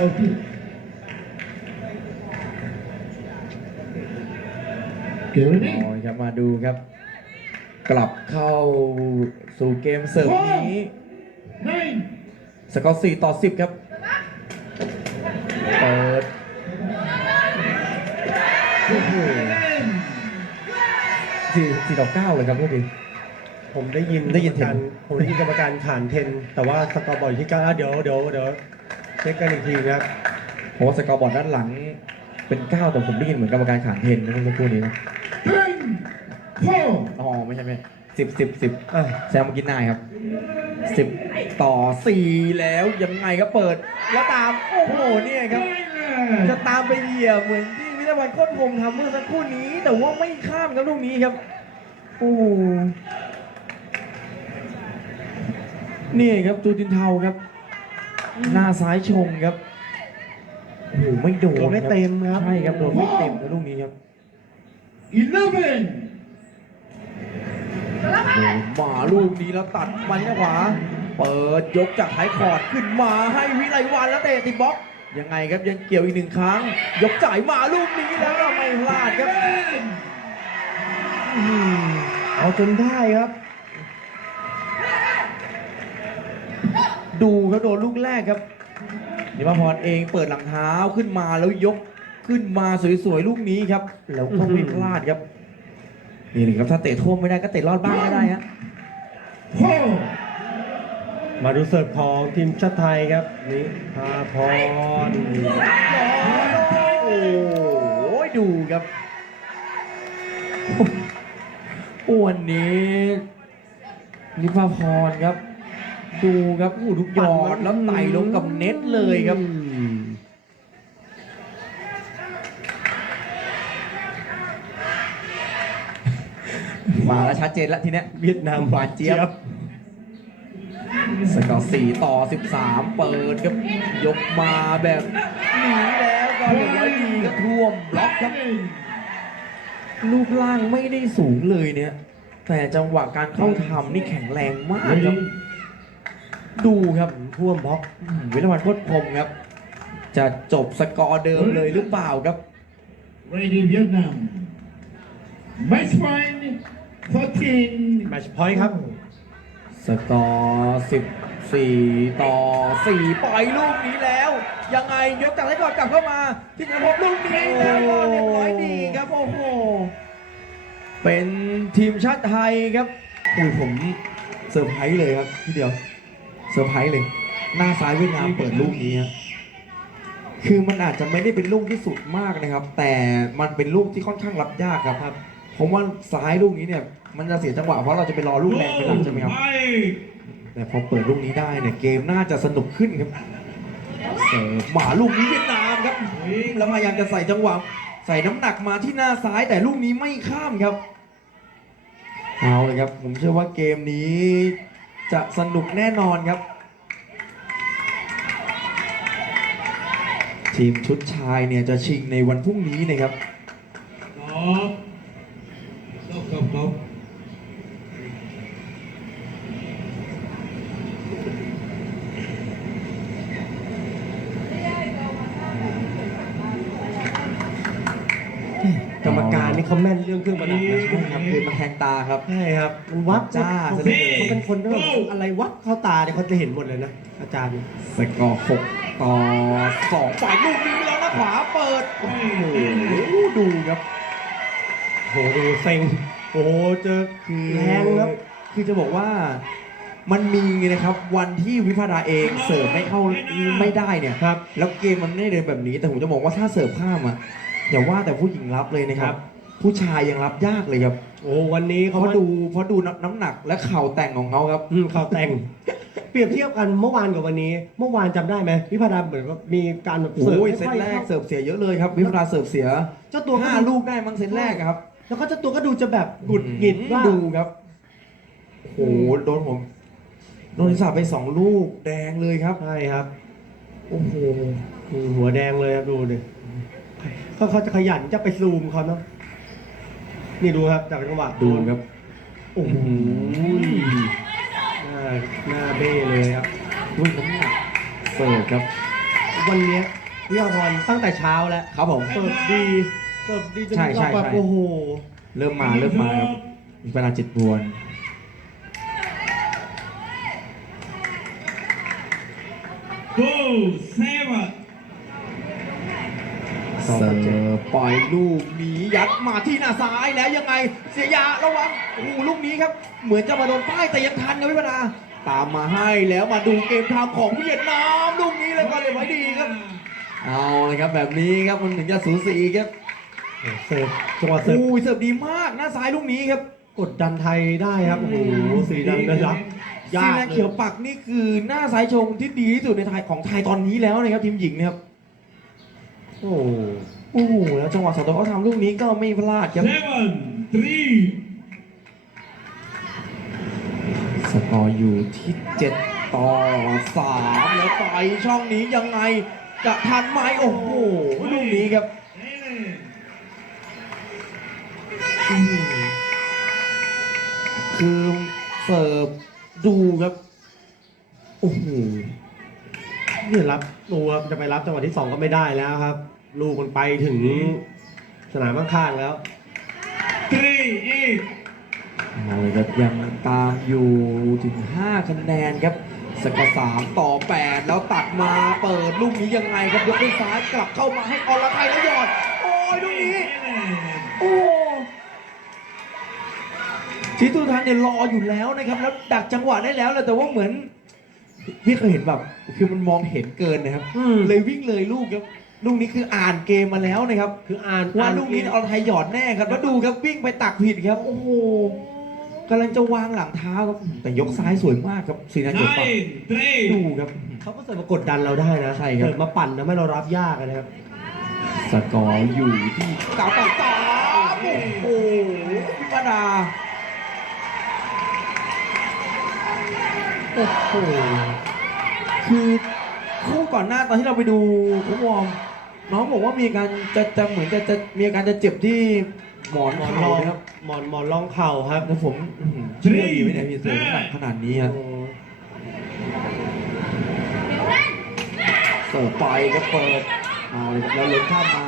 Okay. โอ้ Gary. ยครับมาดูครับ กลับเข้าสู่เกมเสิร์ฟนี้ Nine. สกอร์4ต่อ10ครับเปิดโอ้โห Ten. สี่สี่ต่อเก้าเลยครับพวกนี้ผมได้ยินได้ยินเทนกรรมการผมได้ยินกรรมการขานเทน แต่ว่าสกอร์บอร์ดอยู่ที่เก้าอะเดี๋ยวเดี๋ยวเดี๋ยว เช็คกันอีกทีนะครับเพราะว่าสกอร์บอร์ดด้านหลังเป็น 9 แต่ผมได้ยินเหมือนกรรมการขานเทนนะเมื่อสักครู่นี้นะ Ten. Four. อ๋อไม่ใช่ไม่สิบสิบสิบอะแซมเมื่อกี้นายครับสิบต่อสี่แล้วยังไงครับเปิด แล้วตามโอ้โหเนี่ยครับ Nine. จะตามไปเหยียบเหมือนที่วิทยาวัฒน์โค้นพงษ์ทำเมื่อสักครู่นี้ แต่ว่าไม่ข้ามครับลูกนี้ครับโอ้โหนี่ครับจูตินเทาครับ หน้าซ้ายชงครับโอ้โหไม่โดโดนนไม่ครับเต็มครับ ใช่ครับโดนไม่เต็มครับลูกนี้ครับ Eleven. โอ้โหมาลูกนี้แล้วตัดมันขวา เปิดยกจากท้ายคอร์ดขึ้นมาให้วิไลวันแล้วเตะติดบล็อก ยังไงครับยังเกี่ยวอีกหนึ่งครั้ง ยกจ่ายมาลูกนี้แล้วก็ไม่พลาดครับ Ten. อื้อหือเอาจนได้ครับ ดูครับโดนลูกแรกครับนิพพรเองเปิดหลังเท้าขึ้นมาแล้วยกขึ้นมาสวยๆลูกนี้ครับ แล้วก็ไม่พลาดครับนี่เลยครับถ้าเตะท่วมไม่ได้ก็เตะรอดบ้างไม่ได้ฮะ Four. มาดูเสิร์ฟของทีมชาติไทยครับนิพาพรโอ้โหดูครับวันนี้นิพพรครับ ดูครับอู้ทุกหยอดแล้วไต่ลงกับเน็ตเลยครับอืมมาแล้วชัดเจนแล้วทีเนี้ยเวียดนามหวานเจี๊ยบสกอร์สี่ต่อ13เปิดครับ ยกมาแบบหนีแล้วก็เรียบร้อยดีครับท่วมบล็อกครับ Nine. รูปร่างไม่ได้สูงเลยเนี่ย แต่จังหวะการเข้าทำนี่แข็งแรงมากครับ ดูครับท่วมบล็อกอืมวิรวัฒน์โคตรพรหมครับ จะจบสกอร์เดิมเลยหรือเปล่าครับ Ready Vietnam. Match point. Fourteen. แมตช์พอยต์ครับ สกอร์14 ต่อ 4 ปล่อยลูกนี้แล้ว ยังไงยกจากได้ก่อนกลับเข้ามา ที่จะพบลูกนี้แล้วก็เรียบร้อยดีครับ โอ้โห เป็นทีมชาติไทยครับอุ้ยผมเซอร์ไพรส์เลยครับ ทีเดียว เซอร์ไพรส์เลย หน้าซ้ายเวียดนามเปิดลูกนี้ครับคือมันอาจจะไม่ได้เป็นลูกที่สุดมากนะครับ แต่มันเป็นลูกที่ค่อนข้างรับยากครับครับผมว่าซ้ายลูกนี้เนี่ย มันจะเสียจังหวะเพราะเราจะไปรอลูกแรงไปหลังใช่ไหมครับ Five. แต่พอเปิดลูกนี้ได้เนี่ยเกมน่าจะสนุกขึ้นครับเสิร์ฟหมาลูกนี้เวียดนามครับวิ่งแล้วพยายามจะใส่จังหวะใส่น้ำหนักมาที่หน้าซ้ายแต่ลูกนี้ไม่ข้ามครับ เอาเลยครับ ผมเชื่อว่าเกมนี้ จะสนุกแน่นอนครับ ทีมชุดชายเนี่ยจะชิงในวันพรุ่งนี้นะครับ Stop. Stop, stop, stop. ก เขาแม่นเรื่องเครื่องประดับนะใช่ครับคือมันแทงตาครับ ใช่ครับมันวัดจ้าเขาซะเหลืเป็นอเกิน เขาเป็นคนที่แบบอะไรวัดเข้าตาเนี่ยเขาจะเห็นหมดเลยนะ อาจารย์สกอร์6ต่อ2ฝ่ายลูกนี้แล้วนะขวาเปิดโอ้โหดูครับโหดูเซ็งโอ้โหเจอคือแรงครับ คือจะบอกว่ามันมีนะครับวันที่วิพาดาเองเสิร์ฟไม่เข้าไม่ได้เนี่ยครับ แล้วเกมมันไม่ได้เดินแบบนี้ แต่ผมจะบอกว่าถ้าเสิร์ฟข้ามอะอย่าว่าแต่ผู้หญิงรับเลยนะครับ ผู้ชายยังรับยากเลยครับโอ้วันนี้เพเขาราะดูเพราะดูน้ำหนักและเข่าแต่งของเขาครับ อืมเขาแต่ง เปรียบเทียบกันเมื่อวานกับวันนี้ เมื่อวานจำได้ไหมวิพาดาเหมือนว่ามีการแบบโอ้ยไม่เซตค่อยแรกข้าเสิร์ฟเสียเยอะเลยครับ วิพาดาเสิร์ฟเสียเจ้าตัวก็ห้าลูกได้มั้งเซตแรกอะครับแล้วก็เจ้าตัวก็ดูจะแบบหงุดหงิดว่าดูครับโอ้โหโดนผมโดนสาบไปสองลูกแดงเลยครับใช่ครับ โอ้โห อืมหัวแดงเลยครับดูดิเขาเขาจะขยันจะไปซูมเขาเนาะ นี่ดูครับจากจังหวะดูครับโอ้โหหน้าหน้าเบ้เลยครับด้วยน้ำหนักเสิร์ฟครับ วันเนี้ยพี่อภรตั้งแต่เช้าแล้วครับผมเสิร์ฟดีเสิร์ฟดีจนใช่ใช่แบบใช่ โอ้โหเริ่มมาเริ่มมาครับมีเวลาจิตบวน Go seven. เสิร์ฟปล่อยลูกนี้ยัดมาที่หน้าซ้ายแล้วยังไงเสียยาระวังโอ้โหลูกนี้ครับ เหมือนจะมาโดนป้ายแต่ยังทันครับพี่ปนาตามมาให้แล้วมาดูเกมทำของเวียดนามลูกนี้เลยก็เลยไว้ดีครับ เอาเลยครับแบบนี้ครับมันถึงจะสูสีครับเสิร์ฟจังหวะเสิร์ฟอุ้ยเสิร์ฟดีมากหน้าซ้ายลูกนี้ครับ กดดันไทยได้ครับโอ้โหสีดำนะครับสียากแดงเขียวปักนี่คือหน้าซ้ายชงที่ดีที่สุดในไทยของไทยตอนนี้แล้วนะครับทีมหญิงนะครับ โอ้โหโอ้โหแล้วจังหวะสองตัวเขาทำลูกนี้ก็ไม่พลาดครับ Seven. Three. สกอร์อยู่ที่7ต่อ3แล้วไปช่องนี้ยังไงจะทันไหมโอ้โหลูกนี้ครับ Eight. อื้อหือคือเสิร์ฟดูครับ โอ้โหนี่รับ ตัวจะไปรับจังหวะที่สองก็ไม่ได้แล้วครับ ลูกมันไปถึงสนามข้างๆแล้ว Three. Eight. เอาเลยครับยังตามอยู่ถึง 5 คะแนนครับ สกอร์3ต่อ 8 แล้วตัดมาเปิดลูกนี้ยังไงครับยกด้วยซ้ายกลับเข้ามาให้อรไทยแล้วหยอด โอ้ยลูกนี้ โอ้ชิตุทันเนี่ยรออยู่แล้วนะครับ แล้วดักจังหวะได้แล้วแหละแต่ว่าเหมือน พี่เคยเห็นแบบ คือมันมองเห็นเกินนะครับ อืม เลยวิ่งเลยลูกครับลูกนี้คืออ่านเกมมาแล้วนะครับ คืออ่านว่าลูกนี้เอาไทยหยอดแน่ครับแล้วดูครับวิ่งไปตักผิดครับ โอ้โหกำลังจะวางหลังเท้าครับแต่ยกซ้ายสวยมากครับสีนันเกิดปัก Nine. ดู Three. ครับ เขาก็เสิร์ฟมากดดันเราได้นะใช่ครับ เสิร์ฟมาปั่นทำให้เรารับยากนะครับ สกอร์อยู่ที่เก้าต่อสามโอ้โหพิปดา อ้โหคือคู่ก่อนหน้าตอนที่เราไปดูคู่วอร์มน้องบอกว่ามีอาการจะจะเหมือนจะจะมีอาการจะเจ็บที่หมอนหมอนรเข่าองนะครับหมอนหมอนรองเข่าครับ แล้วผมอื้อหือเชื่ออยู่ไหมเนี่ยพี่เสือน้ำหนักขนาดนี้ครับโอ้เสิร์ฟไปก็เปิดเอาเลยครับแล้วเล็งข้ามมา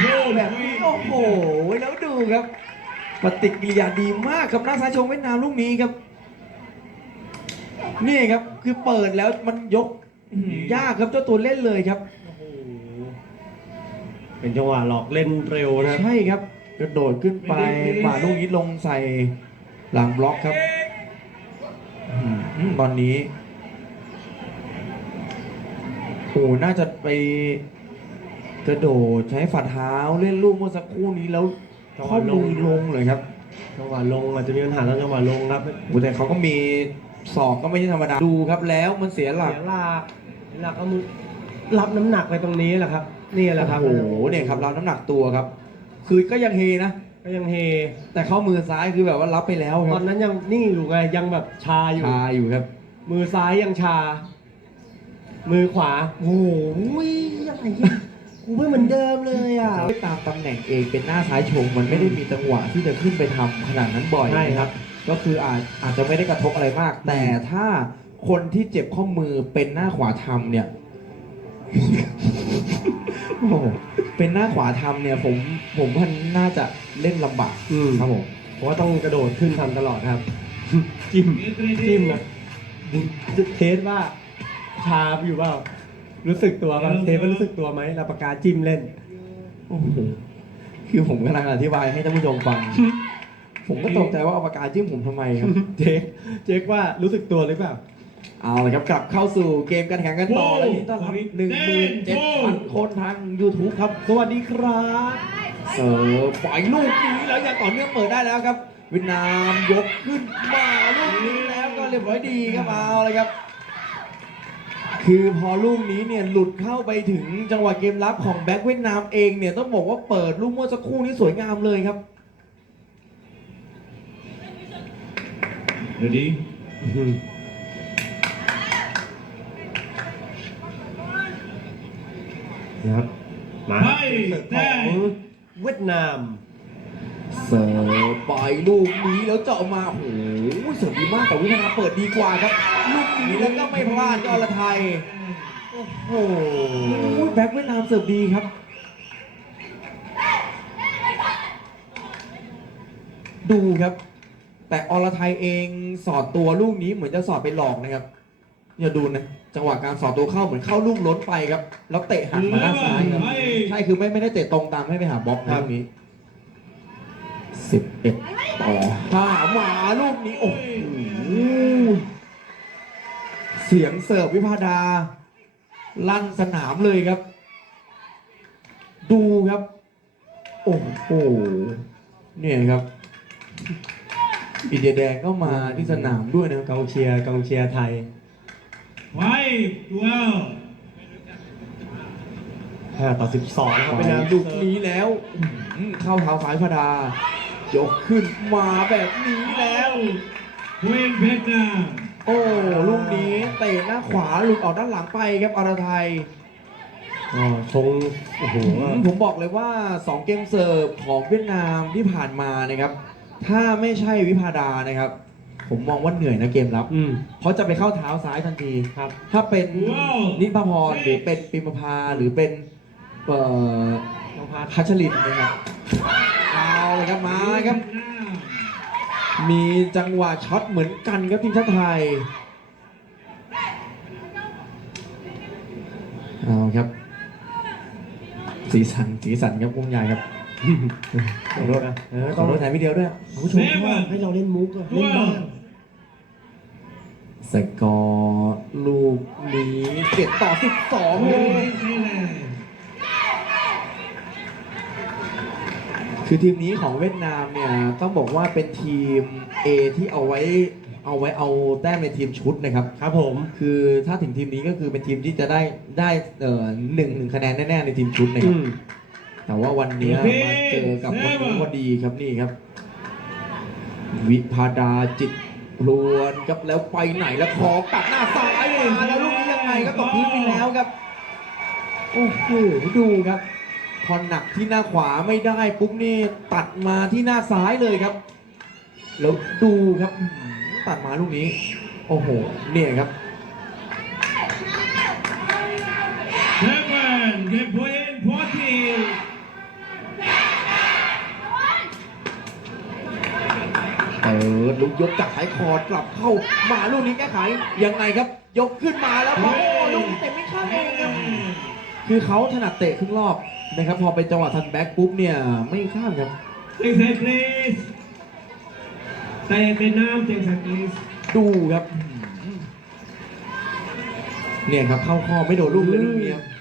Four. แบบนี้โอ้โหแล้วดูครับปฏิกิริยาดีมากกับหน้าซ้ายชงเวียดนามลูกนี้ครับ นี่ครับคือเปิดแล้วมันยกอื้อหือยากครับเจ้าตัวเล่นเลยครับ โอ้โหเป็นจังหวะหลอกเล่นเร็วนะครับใช่ครับกระโดดขึ้นไปป่าดลูกนี้ลงใส่หลังบล็อกครับอืมตอนนี้โอ้น่าจะไปกระโดดใช้ฝ่าเท้าเล่นลูกเมื่อสักครู่นี้แล้วข้อมือลงเลยครับจังหวะลงอาจจะมีปัญหาตอนจังหวะลงครับ โอ้แต่เขาก็มี ศอกก็ไม่ใช่ธรรมดาดูครับแล้วมันเสียหลัก เสียหลักเสียหลักก็มือรับน้ำหนักไปตรงนี้แหละครับ นี่แหละครับโอ้โหเนี่ยครับเราน้ำหนักตัวครับ คือก็ยังเฮนะ ก็ยังเฮ แต่เข้ามือซ้ายคือแบบว่ารับไปแล้วคตรัอบ นนั้นยังนี่อยู่ไงยังแบบชาอยู่ ชาอยู่ครับ มือซ้ายยังชา มือขวาโอ้โหอะไรเนี่ยกูไม่เหมือนเดิมเลยอะ ตามตำแหน่งเองเป็นหน้าซ้ายชงมันไม่ได้มีจังหวะที่จะขึ้นไปทำขนาดนั้นบ่อยใช่ครับ ก็คืออาจอาจจะไม่ได้กระทบอะไรมาก แต่ถ้าคนที่เจ็บข้อมือเป็นหน้าขวาทำเนี่ย โอ้โหเป็นหน้าขวาทำเนี่ยผมผมว่าน่าจะเล่นลำบากอืม ครับผม เพราะว่าต้องกระโดดขึ้นทำตลอดครับ จิ้มจิ้มนะเทสว่าชาอยู่เปล่ารู้สึกตัวป่ะเทสว่ารู้สึกตัวไหมเราปากกาจิ้มเล่น โอ้โห คือผมกำลังอธิบายให้ท่านผู้ชมฟัง ผมก็ตกใจว่าเอาปากกาจิ้มผมทำไมครับ เจ๊กเจ๊กว่ารู้สึกตัวหรือเปล่า เอาเลยครับกลับเข้าสู่เกมการแข่งกันต่อ และนี่ต้อนรับหนึ่งหมื่นเจ็ดพันคนทาง YouTube ครับ สวัสดีครับ เสิร์ฟปล่อยลูกนี้แล้วอย่างต่อเนื่องเปิดได้แล้วครับเวียดนามยกขึ้นมาลูกนี้แล้วก็เรียบร้อยดีครับเอาเลยครับ คือพอลูกนี้เนี่ยหลุดเข้าไปถึงจังหวะเกมรับของแบ็คเวียดนามเองเนี่ยต้องบอกว่าเปิดลูกเมื่อสักครู่นี้สวยงามเลยครับ Ready? นะครับมาไปเสิร์ฟของเวียดนามเสิร์ฟปล่อยลูกนี้แล้วเจาะมาโอ้โหเสิร์ฟดีมากแต่วิทยาเปิดดีกว่าครับ ลูกนี้แล้วก็ไม่พลาดก็อรไทย โอ้โหโอ้ยแบ็คเวียดนามเสิร์ฟดีครับดูครับ แต่อรไทยเองสอดตัวลูกนี้เหมือนจะสอดไปหลอกนะครับอย่าดูนะจังหวะการสอดตัวเข้าเหมือนเข้าลูกล้นไปครับ แล้วเตะหักมาด้านซ้ายครับใช่คือไม่ไม่ได้เตะตรงตามให้ไปหาบล็อกนะลูกนี้สิบเอ็ดต่อห้ามาลูกนี้โอ้โหเสียงเสิร์ฟวิพาดา ลั่นสนามเลยครับ ดูครับ โอ้โหเนี่ยครับ อินเดียแดงก็มาที่สนามด้วยนะครับกองเชียร์กองเชียร์ไทย Five, twelve. 5ต่อ12ครับไปเป็นนะน้ำลูลูกกนี้แล้วอืมเข้าเท้าซ้ายพดายกขึ้นมาแบบนี้แล้ว Point Vietnam. โอ้ลูกนี้เตะหน้าขวาหลุดออกด้านหลังไปครับอรไทยอ๋อชงโอ้โหอืมผมบอกเลยว่า 2 เกมเสิร์ฟของเวียดนามที่ผ่านมานะครับ ถ้าไม่ใช่วิพาดานะครับ ผมมองว่าเหนื่อยนะเกมรับอืม เพราะจะไปเข้าเท้าซ้ายทันทีครับ ถ้าเป็นว้าว นิพพรหรือเป็นปิมพาหรือเป็นเอ่อน้องพัดพัชรินนะครับเอาเลยครับมาครับ Vietnam. มีจังหวะช็อตเหมือนกันครับทีมชาติไทยเอาครับ สีสันสีสันครับวงใหญ่ครับ ขอโทษนะเออขต้อองโทษแทนพี่เดียวด้วยคุณผู้ชม Seven. ให้เราเล่นมุกอะเล่นบ้าง Twelve. สกอร์ลูกนี้เจ็ดต่อสิบสองเลย Point Thailand. คือทีมนี้ของเวียดนามเนี่ยต้องบอกว่าเป็นทีม A ที่เอาไว้เอาไว้เอาแต้มในทีมชุดนะครับ ครับผม คือถ้าถึงทีมนี้ก็คือเป็นทีมที่จะได้ได้เอ่อหนึ่งหนึ่งคะแนนแน่ๆในทีมชุดนะคอืรับม แต่ว่าวันนี้มาเจอกับวันพอดีครับนี่ครับ วิพาดาจิตรวนครับแล้วไปไหนแล้วขอตัดหน้าซ้ายมาแล้วลูกนี้ยังไงก็ตกพื้นไปแล้วครับโอ้โหดูครับพอหนักที่หน้าขวาไม่ได้ปุ๊บนี่ตัดมาที่หน้าซ้ายเลยครับ แล้วดูครับ ตัดมาลูกนี้ โอ้โหเนี่ยครับ Seven. Get point forty. เออ ลูกยกจากสายคอร์ดกลับเข้ามาลูกนี้แก้ไขยังไงครับ ยกขึ้นมาแล้วโอ้โหลูกนี้เตะไม่เข้าเองครับคือเขาถนัดเตะครึ่งรอบนะครับ พอเป็นจังหวะทันแบ็กปุ๊บเนี่ยไม่ข้ามครับ Take that please. แต่เป็นน้ำ take that please. ดูครับอื้อหือเนี่ยครับเข้าข้อไม่โดนลูกเลยลูกนี้ค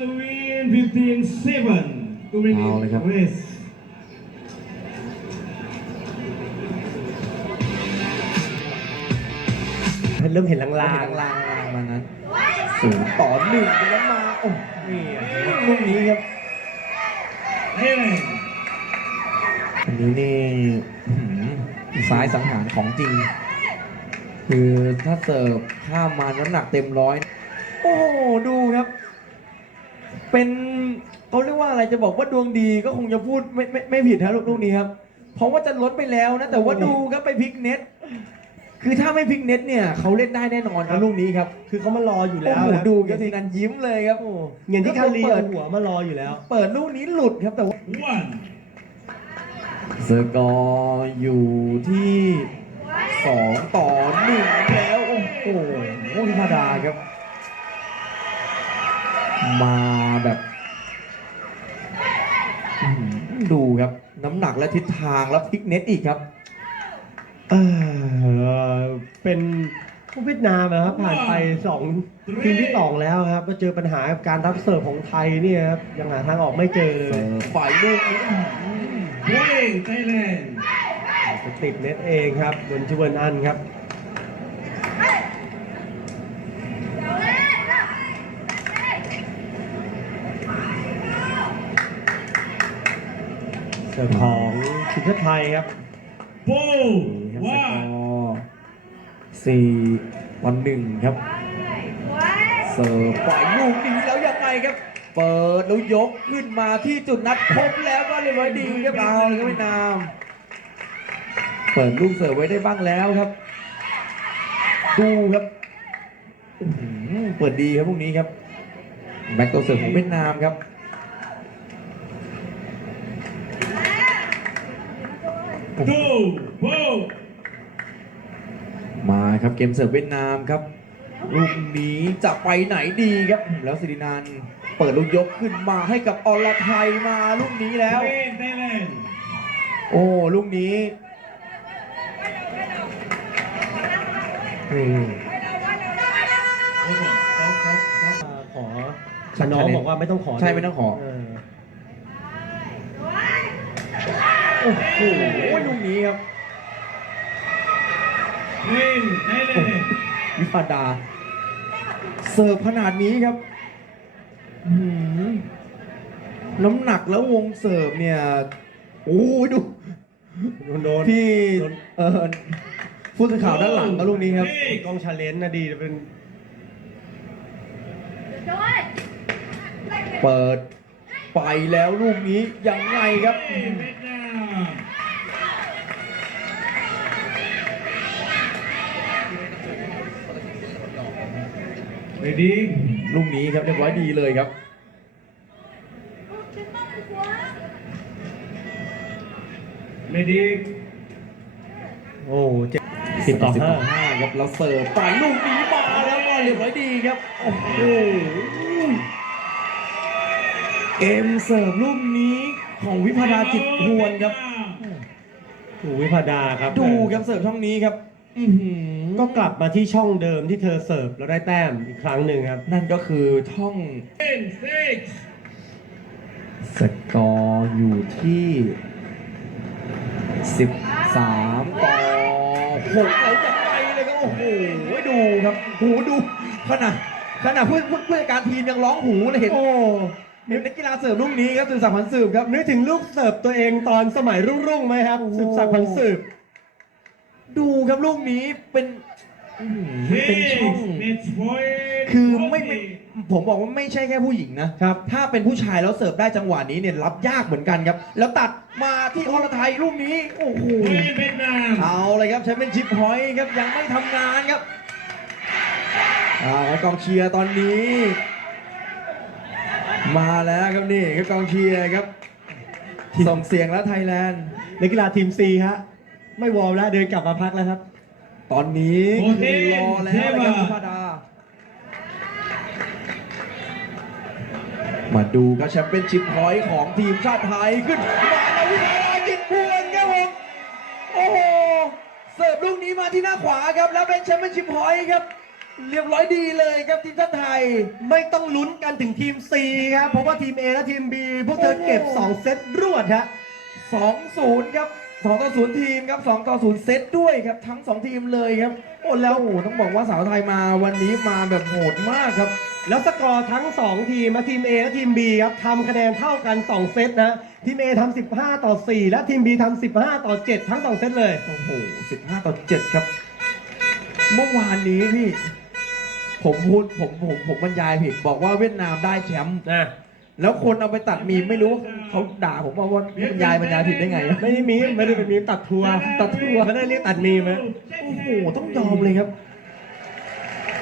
to win 15-7 to win เอาเลยครับ race. เริ่มเห็นลาลางๆลางลางมานั้นศูนย์ต่อหนึ่งแล้วมา โอ้นี่ลูกนี้ครับ Thailand. อันนี้นี่อื้อหือซ้ายสังหารของจริง คือถ้าเสิร์ฟข้ามมาน้ำหนักเต็มร้อย โอ้โหดูครับ เป็นเขาเรียกว่าอะไรจะบอกว่าดวงดีก็คงจะพูดไม่ไม่ไม่ผิดนะลูกลูกนี้ครับ เพราะว่าจะลดไปแล้วนะ แต่ว่าดูครับไปพลิกเน็ต คือถ้าไม่พลิกเน็ตเนี่ยเขาเล่นได้แน่นอนนะลูกนี้ครับคือเขามารออยู่โอ้แล้วโหนะดูครับทีนันยิ้มเลยครับโอ้เงินที่คารีเปิเอาดหัวมารออยู่แล้ว เปิดลูกนี้หลุดครับแต่ว่า One. สกอร์อยู่ที่สองต่อหนึ่งแล้ว โอ้โหพิพาดาครับ มาแบบอื้อหือดูครับ น้ำหนักและทิศทางแล้วพลิกเน็ตอีกครับเออเป็นผู้เวียดนามนะครับผ่านไปสองทีมที่สองแล้วครับก็เจอปัญหากับการรับเสิร์ฟของไทยเนี่ยครับยังหาทางออกไม่เจอเลเสิยร์ฟฝ่ายลูกนี้อื้อหือ Point Thailand. จะติดเน็ตเองครับบนชเวนอันครับ เสิร์ฟของทีมชาติไทยครับ Four. นี่ครับสกอ One. ร์สี่ต่อหนึ่งครับ เสิร์ฟฝ่ายลูกนี้แล้วยังไงครับ เปิดแล้วยกขึ้นมาที่จุดนัดพบแล้วก็เรียบร้อยดีครับเอาเลยครับเวียดนาม เปิดลูกเสิร์ฟไว้ได้บ้างแล้วครับ ดูครับอื้อหือเปิดดีครับพวกนี้ครับ แบ็คตัวเสิร์ฟของเวียดนามครับ ดูโบมาครับเกมเสิร์ฟเวียดนามครับลูกนี้จะไปไหนดีครับ แล้วสิรินันท์เปิดลูกยกขึ้นมาให้กับอรไทยมาลูกนี้แล้วเวนไทยแลนด์โอ้ลูกนี้อืมเขาเขาเขาขอแต่น้องบอกว่าไม่ต้องขอ ใช่ไม่ต้องขอ เโอ้โหลูกนี้ครับเวนไทยแลนด์วิพาดา เสิร์ฟขนาดนี้ครับอื้อหือน้ำหนักแล้ววงเสิร์ฟเนี่ยโอ้ยดูโดนโดนพี่โดนเออผู้สื่อข่าวด้านหลังก็ลูกนี้ครับกล้องชาเลนจ์นะดีเป็น เปิดไปแล้วลูกนี้ยังไงครับ เรดี้ลูกนี้ครับเรียบร้อยดีเลยครับเรดี้โอ้เจ็ดสิบต่อห้าห้าครับแล้วเสิร์ฟไปลูกนี้มาแล้วก็เรียบร้อยดีครับโอ้โหเกมเสิร์ฟลูกนี้ของวิพาดาจิตหวนครับถูวิพาดาครับดูครับเสิร์ฟช่องนี้ครับ อื้อหือ ก็กลับมาที่ช่องเดิมที่เธอเสิร์ฟแล้วได้แต้มอีกครั้งหนึ่งครับ นั่นก็คือช่องเอ็นเซ็กซ์สกอร์อยู่ที่ 13 ต่อ6อะไรจะไปเลยครับ โอ้โห ดูครับ หูดู ขนาดขนาดผู้ผู้ผู้จัดการทีมยังร้องหูเลยเห็น โอ้เห็นนักกีฬาเสิร์ฟลูกนี้ครับสืบสักดิ์พันธ์สืบครับ นึกถึงลูกเสิร์ฟตัวเองตอนสมัยรุ่งๆไหมครับโอ้โหสืบสักดิ์พันธ์สืบ ดูครับลูกนี้เป็นอื้อหือเซ็เป็นกช่องซ์เน็ตพอยต์คือไม่ไม่ผมบอกว่าไม่ใช่แค่ผู้หญิงนะครับ ถ้าเป็นผู้ชายแล้วเสิร์ฟได้จังหวะนี้เนี่ยรับยากเหมือนกันครับ แล้วตัดมาที่อรไทยลูกนี้โอ้โหเวนเวียดนามเอาเลยครับใช้เป็นชิปพอยต์ครับยังไม่ทำงานครับเอาครับกองเชียร์ตอนนี้ มาแล้วครับนี่ครับกองเชียร์ครับส่งเสียงแล้วไทยแลนด์ นักกีฬาทีมซีฮะ ไม่วอร์มแล้วเดินกลับมาพักแล้วครับ ตอนนี้คือรอแล้วนะครับพิพาดา มาดูครับแชมเปี้ยนชิพพอยต์ของทีมชาติไทยขึ้นมาแล้ววิทยาจิตพวนครับผมโอ้โหเสิร์ฟลูกนี้มาที่หน้าขวาครับแล้วเป็นแชมเปี้ยนชิพพอยต์ครับ เรียบร้อยดีเลยครับทีมชาติไทย ไม่ต้องลุ้นกันถึงทีม C ครับ เพราะว่าทีม A และทีม B พวกเธอเก็บ 2 เซตรวดฮะ 2-0 ครับ 2ต่อ0ทีมครับ2ต่อ0เซตด้วยครับทั้ง2ทีมเลยครับโอ้แล้วโอ้โหต้องบอกว่าสาวไทยมาวันนี้มาแบบโหดมากครับ แล้วสกอร์ทั้ง 2 ทีมนะทีม A และทีม B ครับทำคะแนนเท่ากัน 2 เซตนะ ทีม A ทำ15 ต่อ 4 และทีม B ทำ15 ต่อ 7 ทั้ง 2 เซตเลย โอ้โห 15 ต่อ 7 ครับ เมื่อวานนี้พี่ ผมพูดผมผมผมบรรยายผิดบอกว่าเวียดนามได้แชมป์นะ แล้วคนเอาไปตัดมีมไม่รู้ว่าเขาด่าผมว่าว่าบรรยายบรรยายผิดได้ไง ไม่ได้มีมไม่ได้เป็นมีมตัดทัวร์ตัดทัวร์ไม่ได้เรียกตัดมีมนะโอ้โหต้องยอมเลยครับ